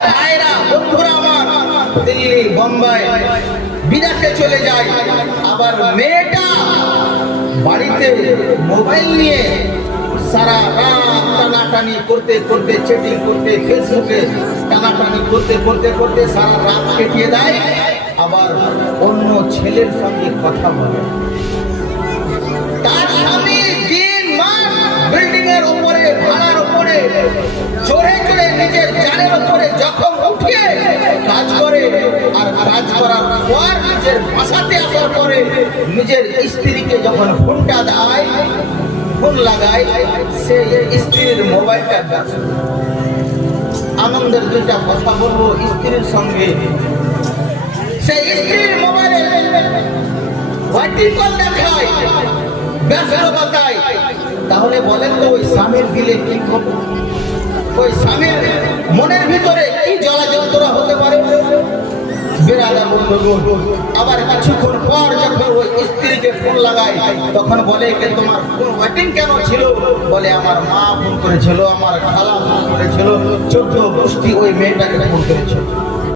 ভাইরা বন্ধুরা আমার দিল্লি বোম্বাই বিদেশে চলে যায়, আবার মেয়েটা বাড়িতে মোবাইল নিয়ে সারা রাত টানাটানি করতে করতে, চ্যাটিং করতে, ফেসবুকে টানাটানি করতে করতে করতে সারা রাত কেটে দেয়, আবার অন্য ছেলের সঙ্গে কথা বলে। তার স্বামী দিন মাস বিল্ডিং এর উপরে, ভাড়ার উপরে চড়ে চড়ে নিজের জানের উপরে জখম উঠিয়ে কাজ করে, আর কাজ করার পর নিজের বাসাতে আসার পরে নিজের স্ত্রীকে যখন ফোনটা দেয়, ফোন লাগায়, সেই স্ত্রীর মোবাইলটা দেয়। আনন্দের দুইটা কথা বলবো স্ত্রীর সঙ্গে, সেই স্ত্রীর মোবাইলে হোয়াইটিং কল দেখায়, ব্যস্ত বাতায়। তাহলে বলেন তো ওই স্বামীর দিলে কি খবর, ওই স্বামীর মনের ভিতরে কি জ্বালা যন্ত্রণা হতে পারে? বিরাদার বন্ধুগণ, আবার কিছুক্ষণ পর যখন ওই স্ত্রীকে ফোন লাগায়, তখন বলে যে তোমার ফোন ওয়েটিং কেন ছিল? বলে আমার মা ফোন করেছিল, আমার খালা ফোন করেছিল, 14 গোষ্ঠী ওই মেয়েটাকে ফোন করেছিল।